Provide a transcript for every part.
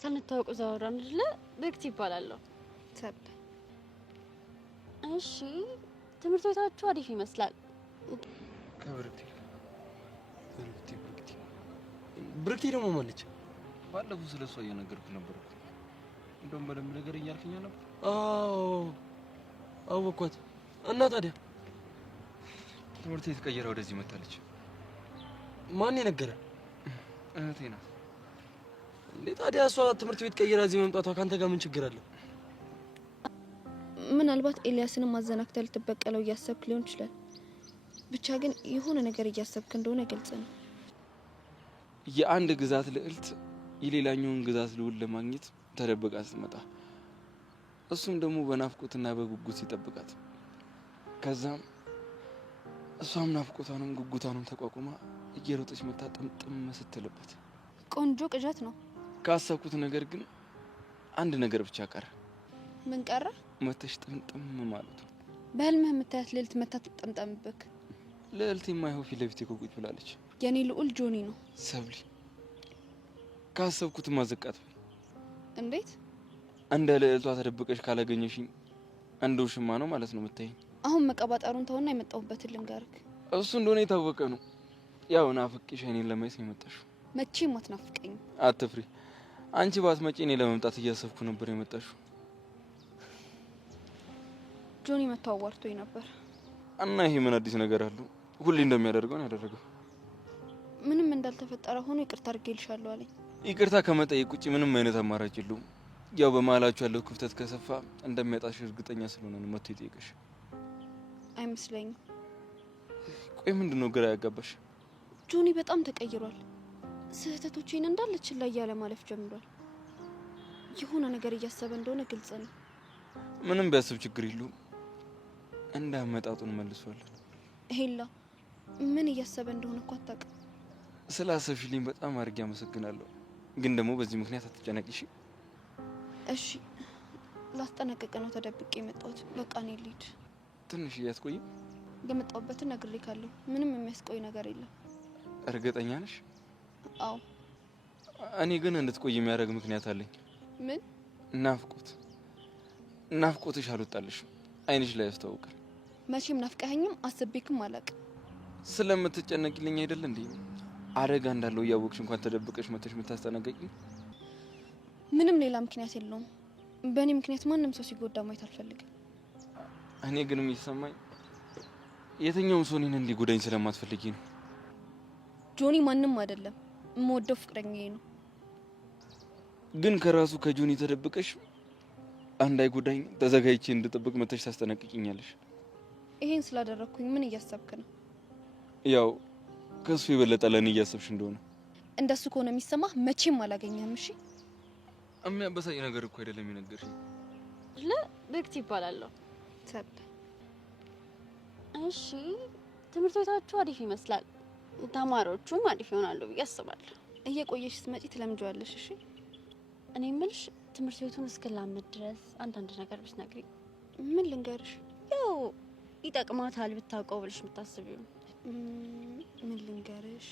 ሳንታወቁ ዛወራን አይደለ? ብርክት ይባላል። ሰብለ እሺ፣ ትምህርት ቤታችሁ አሪፍ ይመስላል። ብርክቲ ደግሞ ማለች ባለፈው ስለሷ እየነገርኩ ነበር እኮ። እንደውም በደንብ ነገር እያልከኝ ነበር። አወኳት። እና ታዲያ ትምህርት ቤት ቀይራ ወደዚህ መጣለች። ማን የነገረ? እህቴ ናት። እንዴ ታዲያ እሷ ትምህርት ቤት ቀይራ እዚህ መምጣቷ ካንተ ጋር ምን ችግር አለው? ምናልባት ኤልያስንም ማዘናክተል ልትበቀለው እያሰብክ ሊሆን ይችላል። ብቻ ግን የሆነ ነገር እያሰብክ እንደሆነ ግልጽ ነው። የአንድ ግዛት ልዕልት የሌላኛውን ግዛት ልዑል ለማግኘት ተደብቃ ስትመጣ እሱም ደግሞ በናፍቆትና በጉጉት ሲጠብቃት ከዛም እሷም ናፍቆቷንም ጉጉቷንም ተቋቁማ እየሮጠች መታ ጥምጥም ስትልበት ቆንጆ ቅዠት ነው። ካሰብኩት ነገር ግን አንድ ነገር ብቻ ቀረ። ምን ቀረ? መተሽ ጥምጥም ማለቱ። በህልምህ የምታያት ልዕልት መታ ትጠምጠምብክ። ልዕልት የማይሆን ፊት ለፊት ቁጭ ብላለች። የኔ ልዑል ጆኒ ነው። ሰብሊ ካሰብኩት ማዘቃት በይ። እንዴት? እንደ ልዕልቷ ተደብቀሽ ካላገኘሽኝ አንዱ ሽማ ነው ማለት ነው የምታይኝ። አሁን መቀባጠሩን ተውና የመጣሁበትን ልንገርክ። እሱ እንደሆነ የታወቀ ነው። ያው ናፍቄሽ እኔን ለማየት ነው የመጣሽው። መቼም አትናፍቀኝ። አትፍሪ። አንቺ ባትመጪ እኔ ለመምጣት እያሰብኩ ነበር የመጣሽው። ጆኒ መጥቶ አዋርቶኝ ነበር። እና ይሄ ምን አዲስ ነገር አለው? ሁሌ እንደሚያደርገው ነው ያደረገው። ምንም እንዳልተፈጠረ ሆኖ ይቅርታ አድርጌልሻለሁ አለኝ። ይቅርታ ከመጠየቅ ውጪ ምንም አይነት አማራጭ የለውም። ያው በመሀላችሁ ያለው ክፍተት ከሰፋ እንደሚያጣሽ እርግጠኛ ስለሆነ ነው መጥቶ የጠየቀሽ። አይመስለኝም። ቆይ ምንድነው ግራ ያጋባሽ? ጆኒ በጣም ተቀይሯል። ስህተቶቼን እንዳለ ችላ እያለ ማለፍ ጀምሯል። የሆነ ነገር እያሰበ እንደሆነ ግልጽ ነው። ምንም ቢያስብ ችግር የለውም። እንዳመጣጡን መልሷል። ሄላ ምን እያሰበ እንደሆነ እኮ አታውቅም። ስላሰብሽልኝ በጣም አድርጌ አመሰግናለሁ። ግን ደግሞ በዚህ ምክንያት አትጨነቂሽ። እሺ ላስጠነቅቅ ነው ተደብቄ የመጣሁት። በቃ እኔ ልሂድ። ትንሽ እያስቆይም የመጣሁበትን ነግሬካለሁ። ምንም የሚያስቆይ ነገር የለም። እርግጠኛ ነሽ? አዎ። እኔ ግን እንድትቆይ የሚያደርግ ምክንያት አለኝ። ምን? ናፍቆትሽ አልወጣልሽም። አይንሽ ላይ ያስታውቃል። መቼም ናፍቀኸኝም አስቤክም አላውቅም። ስለምትጨነቂልኝ አይደል እንዴ? አደጋ እንዳለው እያወቅሽ እንኳን ተደብቀሽ መተሽ የምታስጠነቀቂኝ? ምንም ሌላ ምክንያት የለውም። በእኔ ምክንያት ማንም ሰው ሲጎዳ ማየት አልፈልግም። እኔ ግን የሚሰማኝ የትኛውም ሰው እኔን እንዲጎዳኝ ስለማትፈልጊ ነው። ጆኒ ማንም አይደለም፣ የምወደው ፍቅረኛዬ ነው። ግን ከራሱ ከጆኒ ተደብቀሽ እንዳይጎዳኝ ተዘጋጅቼ እንድጠብቅ መተሽ ታስጠነቅቂኛለሽ። ይሄን ስላደረኩኝ ምን እያሰብክ ነው? ያው ከሱ የበለጠ ለኔ እያሰብሽ እንደሆነ። እንደሱ ከሆነ የሚሰማህ መቼም አላገኘህም። እሺ የሚያበሳጭ ነገር እኮ አይደለም የነገርሽኝ። ብርክት ይባላል። ሰብለ እሺ፣ ትምህርት ቤታችሁ አሪፍ ይመስላል። ተማሪዎቹም አሪፍ ይሆናሉ ብዬ አስባለሁ። እየቆየሽ ስትመጪ ትለምጂዋለሽ። እሺ እኔ የምልሽ ትምህርት ቤቱን እስክላመድ ድረስ አንዳንድ ነገር ብትነግሪኝ። ምን ልንገርሽ? ያው ይጠቅማታል ብታውቀው ብለሽ የምታስቢው። ምን ልንገርሽ?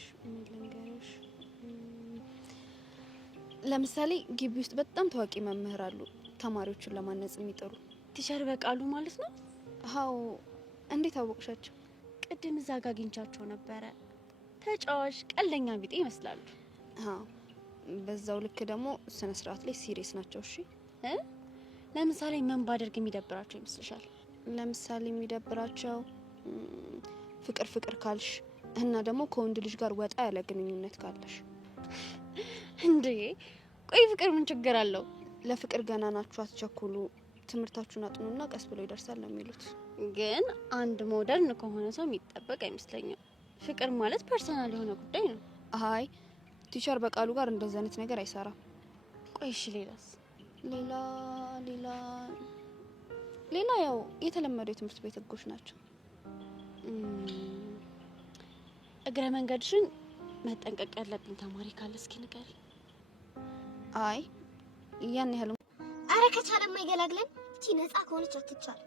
ለምሳሌ ግቢ ውስጥ በጣም ታዋቂ መምህር አሉ፣ ተማሪዎችን ለማነጽ የሚጥሩ። ቲቸር በቃሉ ማለት ነው? አዎ። እንዴት አወቅሻቸው? ቅድም እዛ ጋር አግኝቻቸው ነበረ። ተጫዋች ቀልደኛ ቢጤ ይመስላሉ። አዎ፣ በዛው ልክ ደግሞ ስነ ስርዓት ላይ ሲሪየስ ናቸው። እሺ ለምሳሌ ምን ባደርግ የሚደብራቸው ይመስልሻል? ለምሳሌ የሚደብራቸው ፍቅር ካልሽ እና ደግሞ ከወንድ ልጅ ጋር ወጣ ያለ ግንኙነት ካለሽ። እንዴ ቆይ ፍቅር ምን ችግር አለው? ለፍቅር ገና ናችሁ፣ አትቸኩሉ፣ ትምህርታችሁን አጥኑና ቀስ ብሎ ይደርሳል ነው የሚሉት። ግን አንድ ሞደርን ከሆነ ሰው የሚጠበቅ አይመስለኝም። ፍቅር ማለት ፐርሰናል የሆነ ጉዳይ ነው። አይ ቲቸር በቃሉ ጋር እንደዚህ አይነት ነገር አይሰራም። ቆይ እሺ ሌላስ? ሌላ ያው የተለመዱ የትምህርት ቤት ህጎች ናቸው። እግረ መንገድሽን መጠንቀቅ ያለብኝ ተማሪ ካለ እስኪ ንገሪ። አይ ያን ያህል አረ ከቻለ ማይገላግለን እቺ ነፃ ከሆነች አትቻል።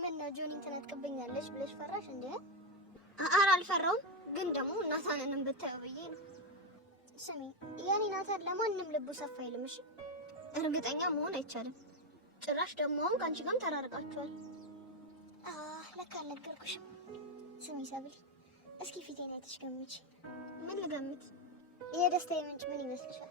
ምን ነው ጆኒን ትነጥቅብኛለሽ ብለሽ ፈራሽ እንዴ? አረ አልፈራውም፣ ግን ደግሞ እናታንንም ብታየው ብዬ ነው። ስሚ የኔ ናታን ለማንም ልቡ ሰፋ አይልም። እሺ እርግጠኛ መሆን አይቻልም። ጭራሽ ደግሞ አሁን ካንቺ ጋርም ተራርቃችኋል። ለካ አልነገርኩሽም። ስሚ ሰብል እስኪ ፊቴን አይተሽ ገምቺ። ምን ልገምት? የደስታዬ ምንጭ ምን ይመስልሻል?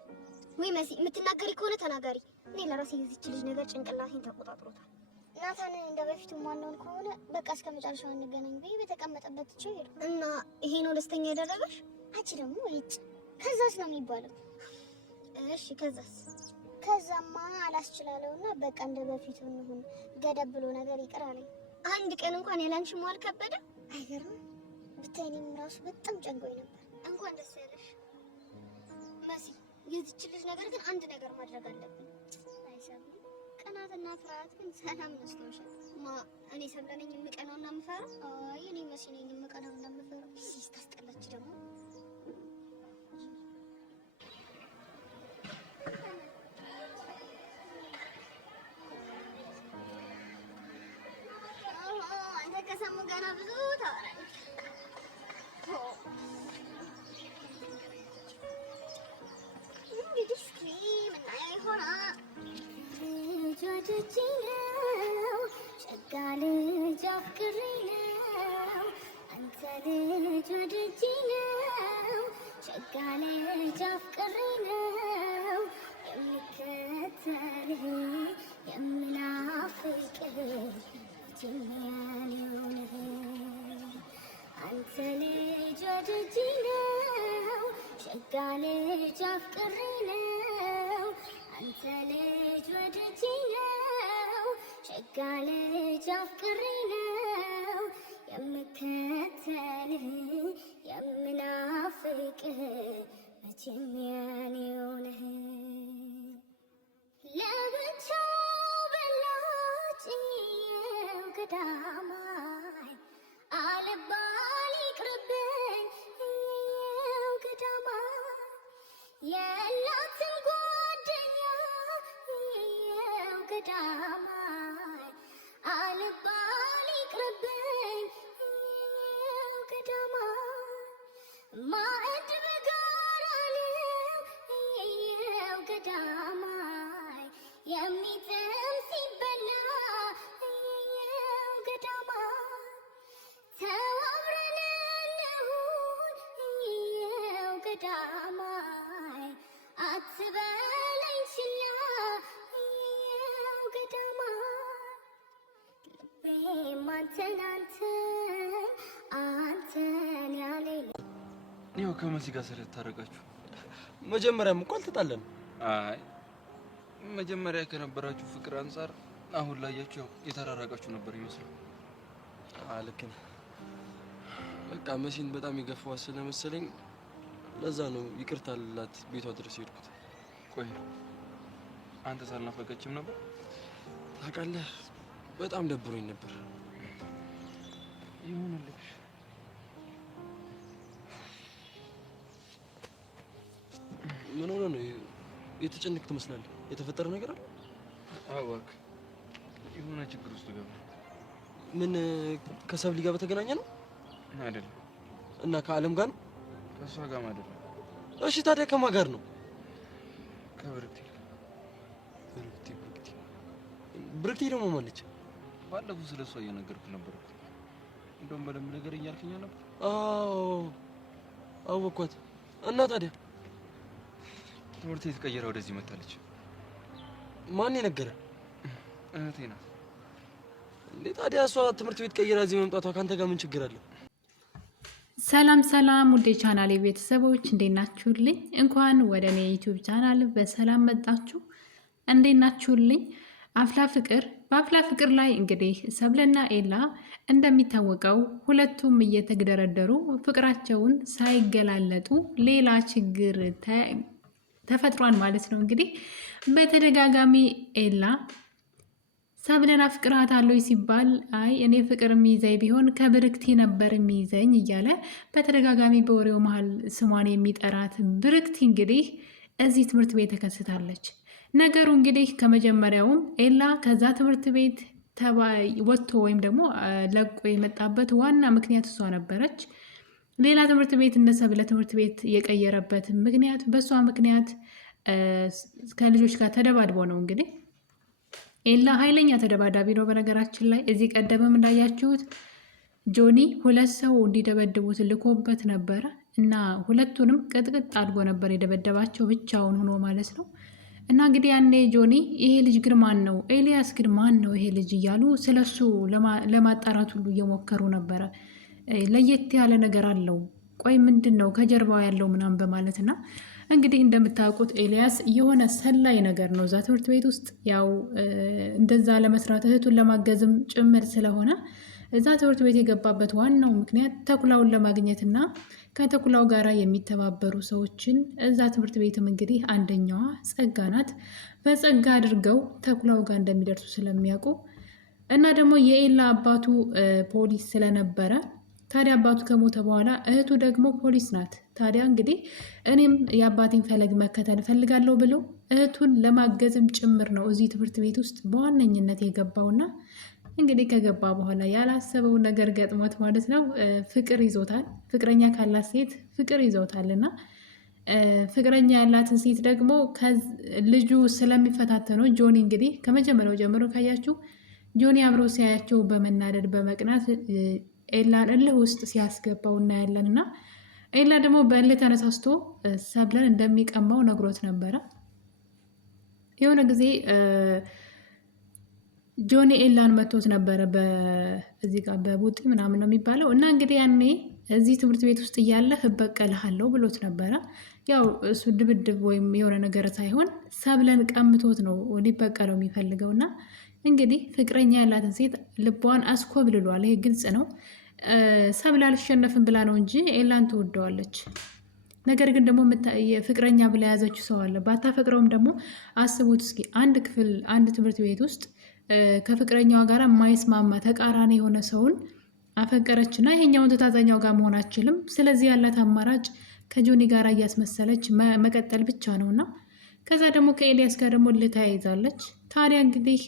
ወይ መሲ የምትናገሪ ከሆነ ተናገሪ። እኔ ለራሴ የዚች ልጅ ነገር ጭንቅላቴን ተቆጣጥሮታል። ናታን እንደ በፊቱ ማንሆን ከሆነ በቃ እስከ መጨረሻው እንገናኝ ብዬ በተቀመጠበት ትቼው ሄድኩ እና ይሄ ነው ደስተኛ ያደረገሽ? አንቺ ደግሞ ይጭ ከዛስ ነው የሚባለው። እሺ ከዛስ? ከዛማ አላስችላለውና በቃ እንደ በፊቱ እንሁን ገደብ ብሎ ነገር ይቅር አለኝ። አንድ ቀን እንኳን ያላንቺ መዋል ከበደ። አይገርም? ብታይ እኔም ራሱ በጣም ጨንቆኝ ነበር። እንኳን ደስ ያለሽ መሲ። የዚች ልጅ ነገር ግን አንድ ነገር ማድረግ አለብን። አይሰም ቅናትና ፍርሃት ግን ሰላም ነስተውሻል። እኔ ሰብለ ነኝ የምቀናውና የምፈራው? አይ እኔ መሲ ነኝ የምቀናውና የምፈራው። እዚህ ታስጠላች ደግሞ። አንተ ከሰሙ ገና ብዙ ታወራለች። እንግዲህ እስኪ ምናየው ይሆናል። ልጅ ነው ሸጋ ልጅ አፍቅሬ ነው አንተ ልጅ ወድጄ ነው ሸጋ ልጅ አፍቅሬ ነው የምከተልህ የምናፍቅህ ጅሚያልሆንህ አንተ ልጅ ወድጄ ነው ሸጋ ልጅ አፍቅሬ ነው አንተ ልጅ ወድጄ ነው ሸጋ ልጅ አፍቅሬ ነው የምከተልህ የምናፍቅህ መቼም ያኔው ነህ። ለብቻው በላጭው ገዳማይ አልባል ይቅርብኝ የው ገዳማይ የላትም ጓደኛ የው ገዳማይ አልባል ይቅርብኝ የው ገዳማይ ማዕድ በጋራ ነው የው ገዳማይ የሚጥም ሲበላ የው ገዳማይ ተዋብረን እንሁን የው ገዳማይ አትበለኝ ችላ የው ገዳማይ ልቤም አንተን ያለ ይኸው ከመሲ ጋር ስለታረቃችሁ። መጀመሪያም እኮ አልተጣለም። አይ መጀመሪያ ከነበራችሁ ፍቅር አንጻር አሁን ላያችሁ ያው የተራራቃችሁ ነበር ይመስላል። ልክ ነህ። በቃ መሲን በጣም የገፋዋት ስለመሰለኝ ለዛ ነው ይቅርታ ልላት ቤቷ ድረስ ሄድኩት። ቆይ አንተ ሳልናፈቀችም ነበር? ታውቃለህ በጣም ደብሮኝ ነበር። ይሁንልሽ። ምን ሆነ ነው የተጨነቅ ትመስላለህ? የተፈጠረ ነገር አለ? አዎ እባክህ የሆነ ችግር ውስጥ ገባ። ምን ከሰብሊ ጋር በተገናኘ ነው? አይደለም። እና ከአለም ጋር ነው? ከሷ ጋር አይደለም። እሺ ታዲያ ከማን ጋር ነው? ከብርክቲ። ብርክቲ ደግሞ ማለች? ባለፈው ስለሷ እየነገርኩህ ነበር። እንደውም በደንብ ነገር እያልከኝ ነበር። አዎ አወኳት። እና ታዲያ ትምህርት ቤት ቀይራ ወደዚህ መጣለች። ማን የነገረ? እህቴ ናት። እንዴ ታዲያ እሷ ትምህርት ቤት ቀይራ እዚህ መምጣቷ ካንተ ጋር ምን ችግር አለ? ሰላም ሰላም፣ ውድ ቻናሌ ቤተሰቦች እንዴት ናችሁልኝ? እንኳን ወደ እኔ ዩቲዩብ ቻናል በሰላም መጣችሁ። እንዴት ናችሁልኝ? አፍላ ፍቅር በአፍላ ፍቅር ላይ እንግዲህ ሰብለና ኤላ እንደሚታወቀው ሁለቱም እየተግደረደሩ ፍቅራቸውን ሳይገላለጡ ሌላ ችግር ተፈጥሯል ማለት ነው። እንግዲህ በተደጋጋሚ ኤላ ሰብለን አፍቅራታለሁ ሲባል አይ እኔ ፍቅር የሚይዘኝ ቢሆን ከብርክቲ ነበር የሚይዘኝ እያለ በተደጋጋሚ በወሬው መሀል ስሟን የሚጠራት ብርክቲ እንግዲህ እዚህ ትምህርት ቤት ተከስታለች። ነገሩ እንግዲህ ከመጀመሪያውም ኤላ ከዛ ትምህርት ቤት ወጥቶ ወይም ደግሞ ለቆ የመጣበት ዋና ምክንያት እሷ ነበረች። ሌላ ትምህርት ቤት እነ ሰብለ ትምህርት ቤት የቀየረበት ምክንያት በእሷ ምክንያት ከልጆች ጋር ተደባድቦ ነው። እንግዲህ ኤላ ኃይለኛ ተደባዳቢ ነው። በነገራችን ላይ እዚህ ቀደምም እንዳያችሁት ጆኒ 2 ሰው እንዲደበድቡት ልኮበት ነበረ እና ሁለቱንም ቅጥቅጥ አድርጎ ነበር የደበደባቸው ብቻውን ሆኖ ማለት ነው። እና እንግዲህ ያኔ ጆኒ ይሄ ልጅ ግን ማን ነው? ኤልያስ ግን ማን ነው ይሄ ልጅ እያሉ ስለሱ ለማጣራት ሁሉ እየሞከሩ ነበረ። ለየት ያለ ነገር አለው፣ ቆይ ምንድን ነው ከጀርባው ያለው ምናምን በማለት እና እንግዲህ እንደምታውቁት ኤልያስ የሆነ ሰላይ ነገር ነው እዛ ትምህርት ቤት ውስጥ ያው እንደዛ ለመስራት እህቱን ለማገዝም ጭምር ስለሆነ እዛ ትምህርት ቤት የገባበት ዋናው ምክንያት ተኩላውን ለማግኘትና ከተኩላው ጋር የሚተባበሩ ሰዎችን እዛ ትምህርት ቤትም እንግዲህ አንደኛዋ ጸጋ ናት። በጸጋ አድርገው ተኩላው ጋር እንደሚደርሱ ስለሚያውቁ እና ደግሞ የኤላ አባቱ ፖሊስ ስለነበረ ታዲያ አባቱ ከሞተ በኋላ እህቱ ደግሞ ፖሊስ ናት። ታዲያ እንግዲህ እኔም የአባቴን ፈለግ መከተል እፈልጋለሁ ብለው እህቱን ለማገዝም ጭምር ነው እዚህ ትምህርት ቤት ውስጥ በዋነኝነት የገባውና እንግዲህ ከገባ በኋላ ያላሰበው ነገር ገጥሞት ማለት ነው። ፍቅር ይዞታል። ፍቅረኛ ካላት ሴት ፍቅር ይዞታል እና ፍቅረኛ ያላትን ሴት ደግሞ ልጁ ስለሚፈታተነው ጆኒ እንግዲህ ከመጀመሪያው ጀምሮ ካያችሁ ጆኒ አብሮ ሲያያቸው በመናደድ በመቅናት ኤላን እልህ ውስጥ ሲያስገባው እናያለን እና ኤላ ደግሞ በእልህ ተነሳስቶ ሰብለን እንደሚቀማው ነግሮት ነበረ። የሆነ ጊዜ ጆኒ ኤላን መቶት ነበረ በዚህ ጋር በቡጢ ምናምን ነው የሚባለው እና እንግዲህ ያኔ እዚህ ትምህርት ቤት ውስጥ እያለህ እበቀልሃለሁ ብሎት ነበረ። ያው እሱ ድብድብ ወይም የሆነ ነገር ሳይሆን ሰብለን ቀምቶት ነው ሊበቀለው የሚፈልገው እና እንግዲህ ፍቅረኛ ያላትን ሴት ልቧን አስኮብልሏል። ይሄ ግልጽ ነው። ሰብለ አልሸነፍም ብላ ነው እንጂ ኤላን ትወደዋለች። ነገር ግን ደግሞ ፍቅረኛ ብላ የያዘችው ሰው አለ። ባታፈቅረውም ደግሞ አስቡት እስኪ አንድ ክፍል አንድ ትምህርት ቤት ውስጥ ከፍቅረኛዋ ጋር የማይስማማ ተቃራኒ የሆነ ሰውን አፈቀረች እና ይሄኛውን ትታዛኛው ጋር መሆን አችልም። ስለዚህ ያላት አማራጭ ከጆኒ ጋር እያስመሰለች መቀጠል ብቻ ነው እና ከዛ ደግሞ ከኤልያስ ጋር ደግሞ ልተያይዛለች። ታዲያ እንግዲህ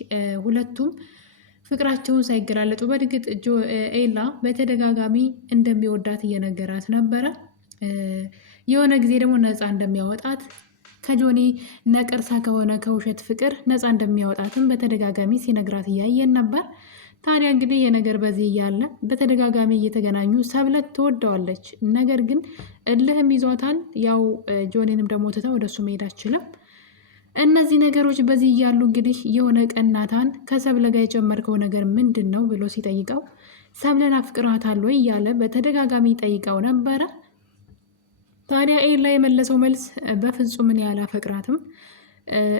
ሁለቱም ፍቅራቸውን ሳይገላለጡ በድግጥ ኤላ በተደጋጋሚ እንደሚወዳት እየነገራት ነበረ። የሆነ ጊዜ ደግሞ ነፃ እንደሚያወጣት ከጆኒ ነቀርሳ ከሆነ ከውሸት ፍቅር ነፃ እንደሚያወጣትም በተደጋጋሚ ሲነግራት እያየን ነበር። ታዲያ እንግዲህ የነገር በዚህ እያለ በተደጋጋሚ እየተገናኙ ሰብለት ትወደዋለች። ነገር ግን እልህም ይዟታል። ያው ጆኒንም ደግሞ ትታ ወደሱ መሄድ አችልም። እነዚህ ነገሮች በዚህ እያሉ እንግዲህ የሆነ ቀን ናታን ከሰብለ ጋር የጨመርከው ነገር ምንድን ነው ብሎ ሲጠይቀው ሰብለን አፍቅራታል ወይ እያለ በተደጋጋሚ ጠይቀው ነበረ። ታዲያ ኤላ የመለሰው መልስ በፍጹም እኔ አላፈቅራትም፣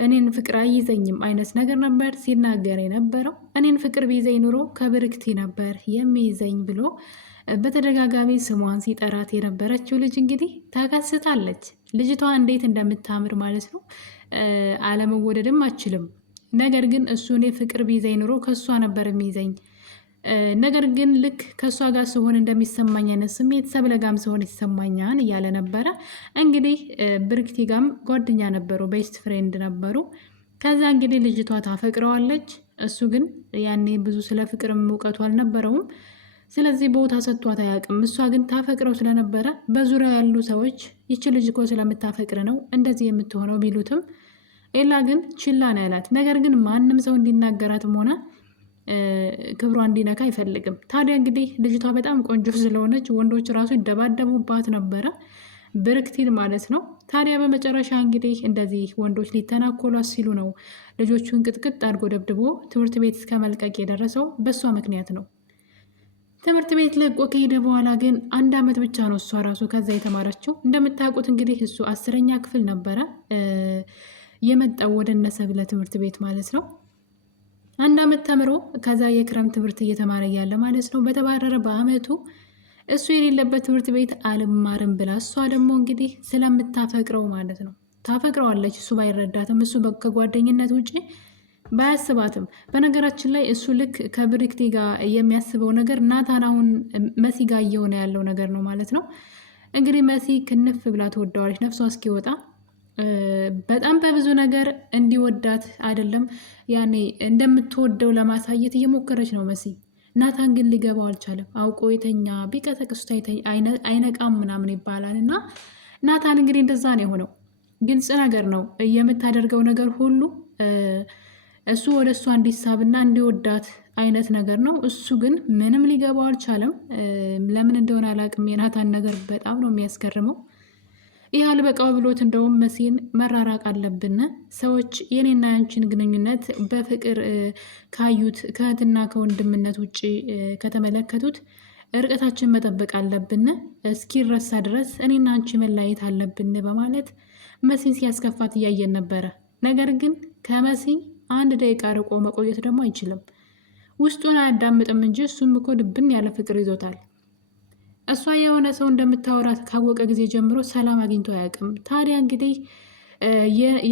እኔን ፍቅር አይይዘኝም አይነት ነገር ነበር ሲናገር የነበረው። እኔን ፍቅር ቢይዘኝ ኑሮ ከብርክቲ ነበር የሚይዘኝ ብሎ በተደጋጋሚ ስሟን ሲጠራት የነበረችው ልጅ እንግዲህ ታካስታለች። ልጅቷ እንዴት እንደምታምር ማለት ነው። አለመወደድም አችልም። ነገር ግን እሱ እኔ ፍቅር ቢይዘኝ ኑሮ ከእሷ ነበር የሚይዘኝ፣ ነገር ግን ልክ ከእሷ ጋር ስሆን እንደሚሰማኝ አይነት ስሜት ሰብለ ጋም ስሆን ይሰማኛል እያለ ነበረ። እንግዲህ ብርክቲ ጋም ጓደኛ ነበሩ፣ ቤስት ፍሬንድ ነበሩ። ከዛ እንግዲህ ልጅቷ ታፈቅረዋለች። እሱ ግን ያኔ ብዙ ስለ ፍቅርም እውቀቱ አልነበረውም። ስለዚህ ቦታ ሰጥቷት አያውቅም። እሷ ግን ታፈቅረው ስለነበረ በዙሪያው ያሉ ሰዎች ይቺ ልጅ እኮ ስለምታፈቅር ነው እንደዚህ የምትሆነው ቢሉትም ኤላ ግን ችላ ነው ያላት። ነገር ግን ማንም ሰው እንዲናገራትም ሆነ ክብሯ እንዲነካ አይፈልግም። ታዲያ እንግዲህ ልጅቷ በጣም ቆንጆ ስለሆነች ወንዶች ራሱ ይደባደቡባት ነበረ፣ ብርክቲን ማለት ነው። ታዲያ በመጨረሻ እንግዲህ እንደዚህ ወንዶች ሊተናኮሏት ሲሉ ነው ልጆቹን ቅጥቅጥ አድርጎ ደብድቦ ትምህርት ቤት እስከ መልቀቅ የደረሰው በእሷ ምክንያት ነው። ትምህርት ቤት ለቆ ከሄደ በኋላ ግን 1 ዓመት ብቻ ነው እሷ ራሱ ከዛ የተማረችው። እንደምታውቁት እንግዲህ እሱ 10ኛ ክፍል ነበረ የመጣው ወደ እነ ሰብለ ትምህርት ቤት ማለት ነው። 1 ዓመት ተምሮ ከዛ የክረምት ትምህርት እየተማረ ያለ ማለት ነው። በተባረረ በአመቱ እሱ የሌለበት ትምህርት ቤት አልማርም ብላ እሷ ደግሞ እንግዲህ ስለምታፈቅረው ማለት ነው ታፈቅረዋለች። እሱ ባይረዳትም እሱ ከጓደኝነት ውጭ ባያስባትም፣ በነገራችን ላይ እሱ ልክ ከብርክቲ ጋር የሚያስበው ነገር ናታን አሁን መሲ ጋር እየሆነ ያለው ነገር ነው ማለት ነው። እንግዲህ መሲ ክንፍ ብላ ትወደዋለች ነፍሷ እስኪወጣ። በጣም በብዙ ነገር እንዲወዳት አይደለም ያኔ እንደምትወደው ለማሳየት እየሞከረች ነው መሲ። ናታን ግን ሊገባው አልቻለም። አውቆ የተኛ ቢቀሰቅሱት አይነቃም ምናምን ይባላል እና ናታን እንግዲህ እንደዛ ነው የሆነው። ግልጽ ነገር ነው የምታደርገው ነገር ሁሉ እሱ ወደ እሷ እንዲሳብና እንዲወዳት አይነት ነገር ነው። እሱ ግን ምንም ሊገባው አልቻለም። ለምን እንደሆነ አላውቅም። የናታን ነገር በጣም ነው የሚያስገርመው። ይህ አልበቃው ብሎት እንደውም መሲን መራራቅ አለብን፣ ሰዎች የኔና ያንቺን ግንኙነት በፍቅር ካዩት ከእህትና ከወንድምነት ውጭ ከተመለከቱት ርቀታችን መጠበቅ አለብን፣ እስኪረሳ ድረስ እኔና አንቺ መለያየት አለብን በማለት መሲን ሲያስከፋት እያየን ነበረ። ነገር ግን ከመሲ አንድ ደቂቃ ርቆ መቆየት ደግሞ አይችልም። ውስጡን አያዳምጥም እንጂ እሱም እኮ ድብን ያለ ፍቅር ይዞታል። እሷ የሆነ ሰው እንደምታወራት ካወቀ ጊዜ ጀምሮ ሰላም አግኝቶ አያውቅም። ታዲያ እንግዲህ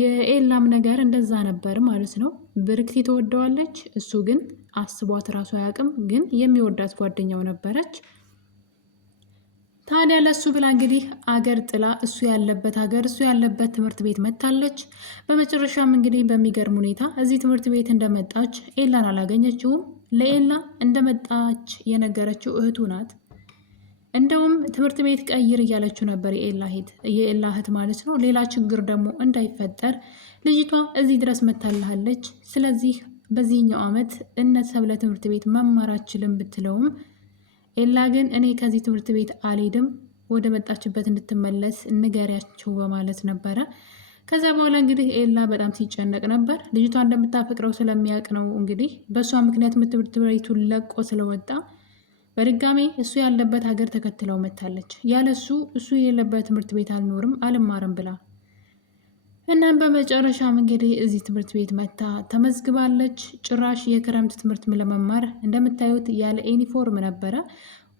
የኤላም ነገር እንደዛ ነበር ማለት ነው። ብርክቲ ትወደዋለች፣ እሱ ግን አስቧት ራሱ አያውቅም። ግን የሚወዳት ጓደኛው ነበረች። ታዲያ ለሱ ብላ እንግዲህ አገር ጥላ እሱ ያለበት ሀገር እሱ ያለበት ትምህርት ቤት መታለች። በመጨረሻም እንግዲህ በሚገርም ሁኔታ እዚህ ትምህርት ቤት እንደመጣች ኤላን አላገኘችውም። ለኤላ እንደመጣች የነገረችው እህቱ ናት። እንደውም ትምህርት ቤት ቀይር እያለችው ነበር የኤላ እህት ማለት ነው። ሌላ ችግር ደግሞ እንዳይፈጠር ልጅቷ እዚህ ድረስ መታልሃለች። ስለዚህ በዚህኛው ዓመት እነ ሰብለ ትምህርት ቤት መማር አትችልም ብትለውም ኤላ ግን እኔ ከዚህ ትምህርት ቤት አልሄድም፣ ወደ መጣችበት እንድትመለስ ንገሪያቸው በማለት ነበረ። ከዛ በኋላ እንግዲህ ኤላ በጣም ሲጨነቅ ነበር። ልጅቷ እንደምታፈቅረው ስለሚያውቅ ነው እንግዲህ በእሷ ምክንያት ትምህርት ቤቱን ለቆ ስለወጣ በድጋሜ እሱ ያለበት ሀገር ተከትለው መታለች። ያለሱ እሱ የሌለበት ትምህርት ቤት አልኖርም አልማርም ብላ እናም በመጨረሻም እንግዲህ እዚህ ትምህርት ቤት መታ ተመዝግባለች። ጭራሽ የክረምት ትምህርት ለመማር እንደምታዩት ያለ ዩኒፎርም ነበረ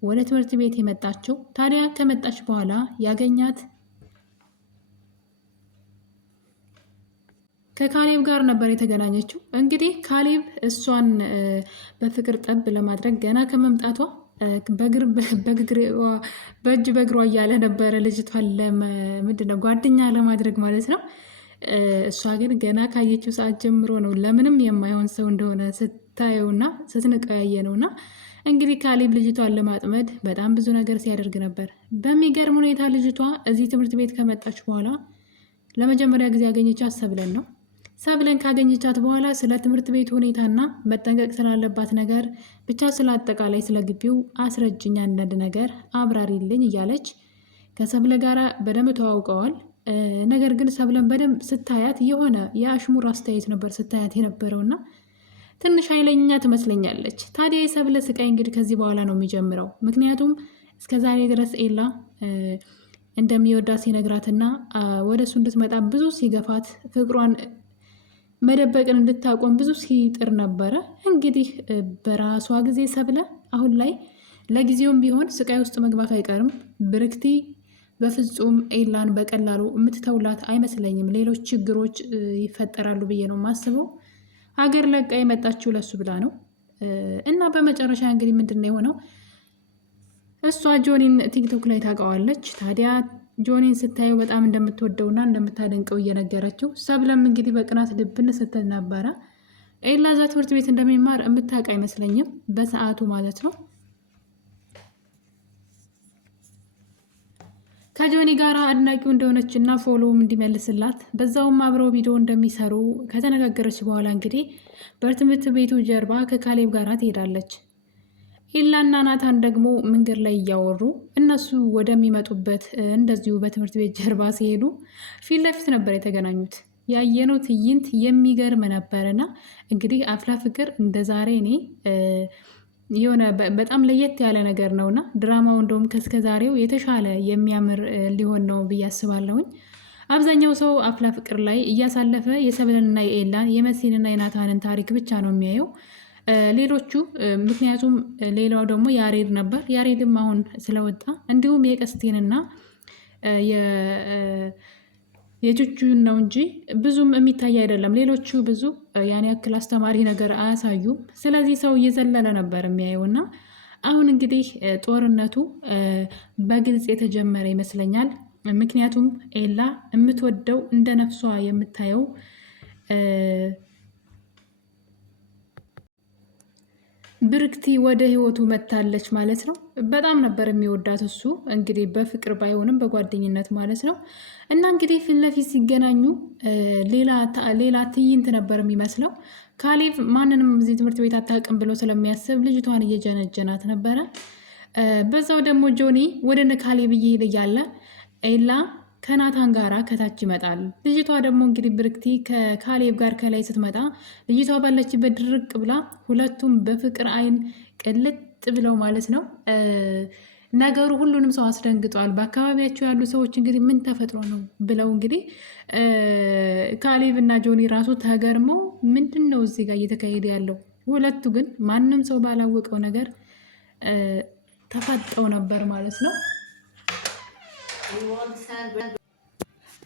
ወደ ትምህርት ቤት የመጣችው። ታዲያ ከመጣች በኋላ ያገኛት ከካሌብ ጋር ነበር የተገናኘችው። እንግዲህ ካሌብ እሷን በፍቅር ጠብ ለማድረግ ገና ከመምጣቷ በእጅ በእግሯ እያለ ነበረ ልጅቷን ምንድነው ጓደኛ ለማድረግ ማለት ነው። እሷ ግን ገና ካየችው ሰዓት ጀምሮ ነው ለምንም የማይሆን ሰው እንደሆነ ስታየውና ስትንቀው ያየ ነውና እንግዲህ ካሌብ ልጅቷን ለማጥመድ በጣም ብዙ ነገር ሲያደርግ ነበር። በሚገርም ሁኔታ ልጅቷ እዚህ ትምህርት ቤት ከመጣች በኋላ ለመጀመሪያ ጊዜ ያገኘቻት ሰብለን ነው። ሰብለን ካገኘቻት በኋላ ስለ ትምህርት ቤት ሁኔታና መጠንቀቅ ስላለባት ነገር ብቻ ስለ አጠቃላይ ስለ ግቢው አስረጅኝ፣ አንዳንድ ነገር አብራሪልኝ እያለች ከሰብለ ጋር በደንብ ተዋውቀዋል። ነገር ግን ሰብለን በደንብ ስታያት የሆነ የአሽሙር አስተያየት ነበር ስታያት የነበረውና ትንሽ ኃይለኛ ትመስለኛለች። ታዲያ የሰብለ ስቃይ እንግዲህ ከዚህ በኋላ ነው የሚጀምረው። ምክንያቱም እስከዛሬ ድረስ ኤላ እንደሚወዳት ሲነግራትና ወደ እሱ እንድትመጣ ብዙ ሲገፋት ፍቅሯን መደበቅን እንድታቆም ብዙ ሲጥር ነበረ። እንግዲህ በራሷ ጊዜ ሰብለ አሁን ላይ ለጊዜውም ቢሆን ስቃይ ውስጥ መግባት አይቀርም። ብርክቲ በፍጹም ኤላን በቀላሉ የምትተውላት አይመስለኝም። ሌሎች ችግሮች ይፈጠራሉ ብዬ ነው የማስበው። ሀገር ለቃ የመጣችው ለሱ ብላ ነው እና በመጨረሻ እንግዲህ ምንድን ነው የሆነው? እሷ ጆኒን ቲክቶክ ላይ ታውቀዋለች። ታዲያ ጆኒን ስታየው በጣም እንደምትወደውና እንደምታደንቀው እየነገረችው፣ ሰብለም እንግዲህ በቅናት ልብን ስትል ነበረ። ኤላ እዛ ትምህርት ቤት እንደሚማር የምታውቅ አይመስለኝም በሰዓቱ ማለት ነው። ከጆኒ ጋር አድናቂው እንደሆነች እና ፎሎውም እንዲመልስላት በዛውም አብረው ቪዲዮ እንደሚሰሩ ከተነጋገረች በኋላ እንግዲህ በትምህርት ቤቱ ጀርባ ከካሌብ ጋር ትሄዳለች። ኤላና ናታን ደግሞ መንገድ ላይ እያወሩ እነሱ ወደሚመጡበት እንደዚሁ በትምህርት ቤት ጀርባ ሲሄዱ ፊት ለፊት ነበር የተገናኙት። ያየነው ትዕይንት የሚገርም ነበርና እንግዲህ አፍላ ፍቅር እንደ ዛሬ እኔ የሆነ በጣም ለየት ያለ ነገር ነውና ድራማው እንደውም ከእስከ ዛሬው የተሻለ የሚያምር ሊሆን ነው ብዬ አስባለሁኝ። አብዛኛው ሰው አፍላ ፍቅር ላይ እያሳለፈ የሰብለንና የኤላን የመሲንና የናታንን ታሪክ ብቻ ነው የሚያየው። ሌሎቹ ምክንያቱም ሌላው ደግሞ ያሬድ ነበር። ያሬድም አሁን ስለወጣ እንዲሁም የቀስቴንና የቹቹን ነው እንጂ ብዙም የሚታይ አይደለም። ሌሎቹ ብዙ ያን ያክል አስተማሪ ነገር አያሳዩም። ስለዚህ ሰው እየዘለለ ነበር የሚያየውና አሁን እንግዲህ ጦርነቱ በግልጽ የተጀመረ ይመስለኛል። ምክንያቱም ኤላ የምትወደው እንደ ነፍሷ የምታየው ብርክቲ ወደ ህይወቱ መታለች ማለት ነው። በጣም ነበር የሚወዳት እሱ እንግዲህ በፍቅር ባይሆንም በጓደኝነት ማለት ነው። እና እንግዲህ ፊት ለፊት ሲገናኙ ሌላ ትዕይንት ነበር የሚመስለው። ካሌብ ማንንም እዚህ ትምህርት ቤት አታውቅም ብሎ ስለሚያስብ ልጅቷን እየጀነጀናት ነበረ። በዛው ደግሞ ጆኒ ወደ እነ ካሌብ እየሄደ እያለ ኤላ ከናታን ጋራ ከታች ይመጣል። ልጅቷ ደግሞ እንግዲህ ብርክቲ ከካሌብ ጋር ከላይ ስትመጣ ልጅቷ ባለችበት ድርቅ ብላ ሁለቱም በፍቅር አይን ቅልጥ ብለው ማለት ነው። ነገሩ ሁሉንም ሰው አስደንግጧል። በአካባቢያቸው ያሉ ሰዎች እንግዲህ ምን ተፈጥሮ ነው ብለው እንግዲህ ካሌብ እና ጆኒ ራሱ ተገርመው ምንድን ነው እዚህ ጋር እየተካሄደ ያለው? ሁለቱ ግን ማንም ሰው ባላወቀው ነገር ተፋጠው ነበር ማለት ነው።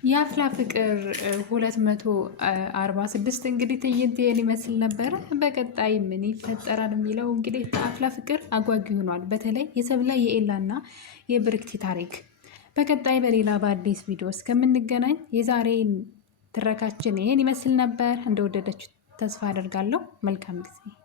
የአፍላ ፍቅር 246 እንግዲህ ትዕይንት ይመስል ነበረ። በቀጣይ ምን ይፈጠራል የሚለው እንግዲህ አፍላ ፍቅር አጓጊ ሆኗል። በተለይ የሰብለ የኤላና የብርክቲ ታሪክ በቀጣይ በሌላ በአዲስ ቪዲዮ እስከምንገናኝ የዛሬን ትረካችን ይሄን ይመስል ነበር። እንደወደደችው ተስፋ አደርጋለሁ። መልካም ጊዜ